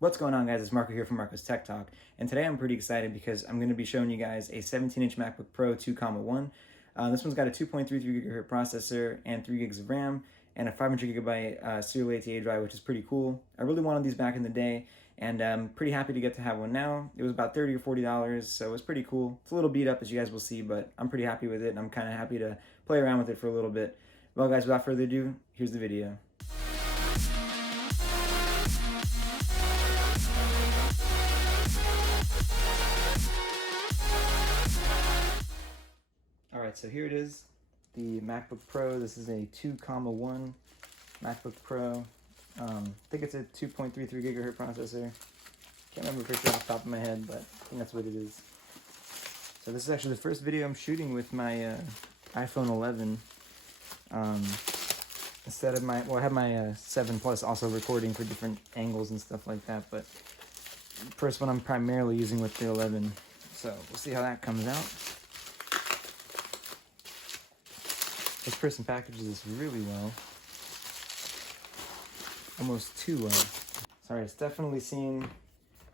What's going on, guys? It's Marco here from Marco's Tech Talk, and today I'm pretty excited because I'm going to be showing you guys a 17-inch MacBook Pro 2.1. This one's got a 2.33 gigahertz processor and 3 gigs of RAM and a 500 gigabyte serial ATA drive, which is pretty cool. I really wanted these back in the day, and I'm pretty happy to get to have one now. It was about $30 or $40, so it was pretty cool. It's a little beat up, as you guys will see, but I'm pretty happy with it, and I'm kind of happy to play around with it for a little bit. Well, guys, without further ado, here's the video. Alright, so here it is, the MacBook Pro. This is a 2.1 MacBook Pro. I think it's a 2.33 gigahertz processor. Can't remember for sure off the top of my head, but I think that's what it is. So this is actually the first video I'm shooting with my iPhone 11. Instead of my, well, I have my 7 Plus also recording for different angles and stuff like that, but the first one I'm primarily using with the 11. So we'll see how that comes out. This person packages this really well. Almost too well. Sorry, it's definitely seen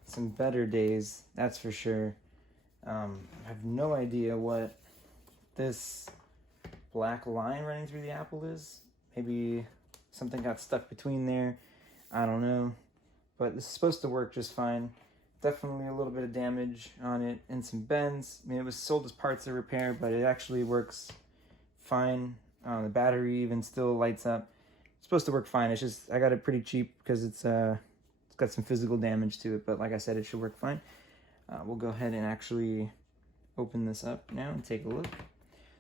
some better days, that's for sure. I have no idea what this black line running through the Apple is. Maybe something got stuck between there. I don't know. But this is supposed to work just fine. Definitely a little bit of damage on it and some bends. I mean, it was sold as parts of repair, but it actually works fine. The battery even still lights up. It's supposed to work fine. It's just I got it pretty cheap because it's got some physical damage to it. But like I said, it should work fine. We'll go ahead and actually open this up now and take a look.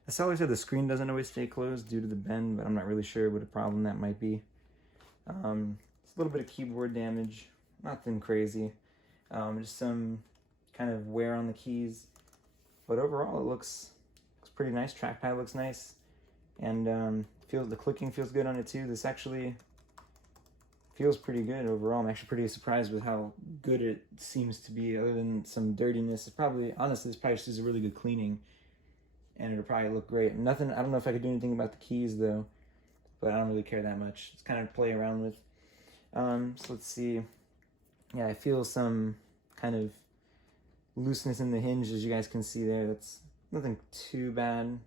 The seller said the screen doesn't always stay closed due to the bend, but I'm not really sure what a problem that might be. It's a little bit of keyboard damage, nothing crazy. Just some kind of wear on the keys. But overall, it looks pretty nice. Trackpad looks nice. And the clicking feels good on it too. This actually feels pretty good overall. I'm actually pretty surprised with how good it seems to be, other than some dirtiness. It's probably, honestly, this probably just is a really good cleaning, and it'll probably look great. Nothing, I don't know if I could do anything about the keys though, but I don't really care that much. It's kind of play around with. So let's see. Yeah, I feel some kind of looseness in the hinge, as you guys can see there. That's nothing too bad.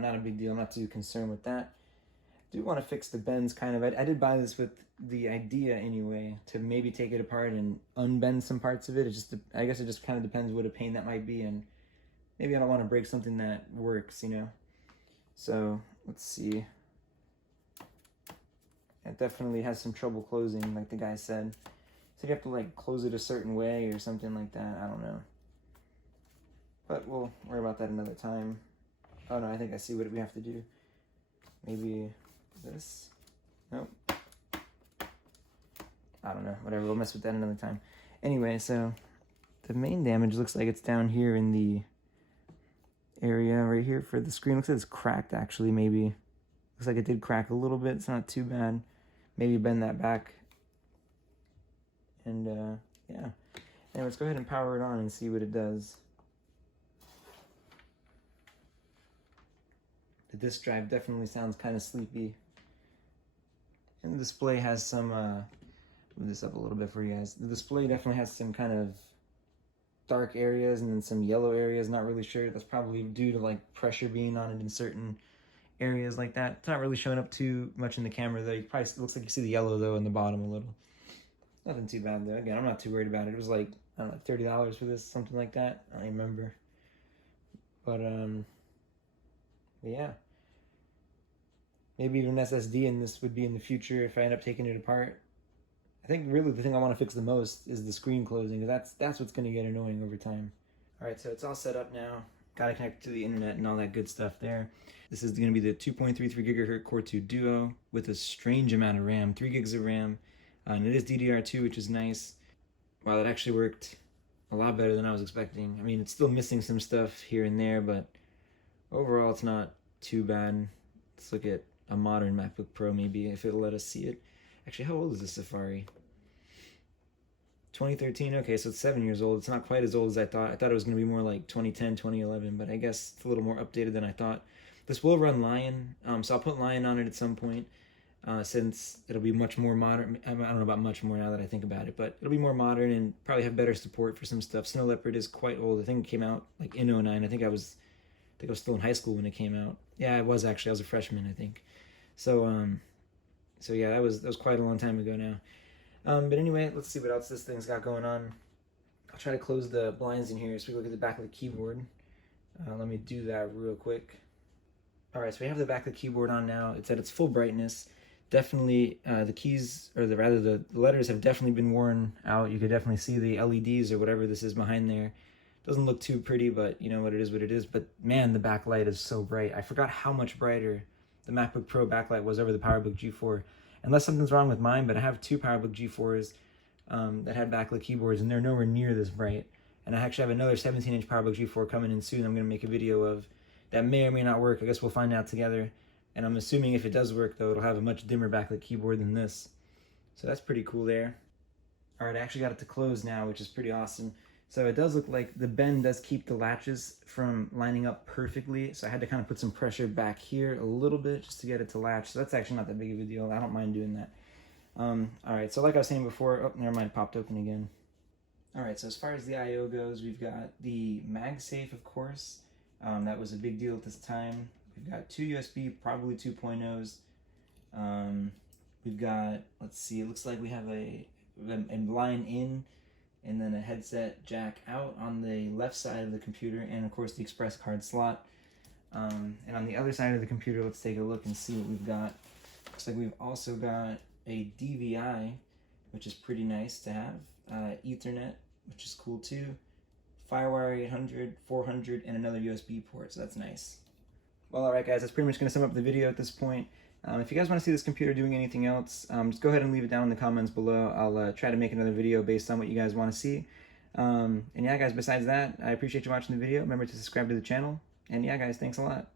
Not a big deal. I'm not too concerned with that. I do want to fix the bends kind of. I did buy this with the idea anyway to maybe take it apart and unbend some parts of it. I guess it just kind of depends what a pain that might be, and maybe I don't want to break something that works, you know. So let's see. It definitely has some trouble closing, like the guy said. So you have to like close it a certain way or something like that. I don't know. But we'll worry about that another time. Oh no, I think I see what we have to do. Maybe this? Nope. I don't know, whatever, we'll mess with that another time. Anyway, so the main damage looks like it's down here in the area right here for the screen. Looks like it's cracked actually, maybe. Looks like it did crack a little bit, it's not too bad. Maybe bend that back. And yeah. Anyway, let's go ahead and power it on and see what it does. The disk drive definitely sounds kind of sleepy. And the display has some, move this up a little bit for you guys. The display definitely has some kind of dark areas and then some yellow areas. Not really sure. That's probably due to like pressure being on it in certain areas like that. It's not really showing up too much in the camera though. You probably, it looks like you see the yellow though in the bottom a little. Nothing too bad though. Again, I'm not too worried about it. It was like, I don't know, $30 for this, something like that. I don't even remember. But yeah. Maybe even an SSD in this would be in the future if I end up taking it apart. I think really the thing I want to fix the most is the screen closing, because that's what's going to get annoying over time. Alright, so it's all set up now. Got to connect to the internet and all that good stuff there. This is going to be the 2.33 gigahertz Core 2 Duo with a strange amount of RAM, 3 gigs of RAM. And it is DDR2, which is nice. Wow, that actually worked a lot better than I was expecting. I mean, it's still missing some stuff here and there, but overall it's not too bad. Let's look at a modern MacBook Pro, maybe, if it'll let us see it. Actually, how old is this Safari? 2013, okay, so it's 7 years old. It's not quite as old as I thought. I thought it was going to be more like 2010, 2011, but I guess it's a little more updated than I thought. This will run Lion, so I'll put Lion on it at some point. since it'll be much more modern. I don't know about much more now that I think about it, but it'll be more modern and probably have better support for some stuff. Snow Leopard is quite old. I think it came out like in '09. I think I was still in high school when it came out. Yeah, I was actually. I was a freshman, I think. So so yeah, that was quite a long time ago now. But anyway, let's see what else this thing's got going on. I'll try to close the blinds in here so we can look at the back of the keyboard. Let me do that real quick. Alright, so we have the back of the keyboard on now. It's at its full brightness. Definitely, the keys, or the letters have definitely been worn out. You could definitely see the LEDs or whatever this is behind there. Doesn't look too pretty, but you know what it is. But man, the backlight is so bright. I forgot how much brighter the MacBook Pro backlight was over the PowerBook G4. Unless something's wrong with mine, but I have two PowerBook G4s that had backlit keyboards, and they're nowhere near this bright. And I actually have another 17-inch PowerBook G4 coming in soon. I'm going to make a video of that. May or may not work. I guess we'll find out together. And I'm assuming if it does work, though, it'll have a much dimmer backlit keyboard than this. So that's pretty cool there. All right, I actually got it to close now, which is pretty awesome. So it does look like the bend does keep the latches from lining up perfectly. So I had to kind of put some pressure back here a little bit just to get it to latch. So that's actually not that big of a deal. I don't mind doing that. All right, so like I was saying before, oh, never mind, it popped open again. All right, so as far as the I/O goes, we've got the MagSafe, of course. That was a big deal at this time. We've got two USB, probably 2.0s. We've got, let's see, it looks like we have a line in and then a headset jack out on the left side of the computer, and of course the express card slot. And on the other side of the computer, let's take a look and see what we've got. Looks like we've also got a DVI, which is pretty nice to have. Ethernet, which is cool too. Firewire 800, 400, and another USB port, so that's nice. Well, alright guys, that's pretty much going to sum up the video at this point. If you guys want to see this computer doing anything else, just go ahead and leave it down in the comments below. I'll try to make another video based on what you guys want to see. And yeah guys, besides that, I appreciate you watching the video. Remember to subscribe to the channel. And yeah guys, thanks a lot.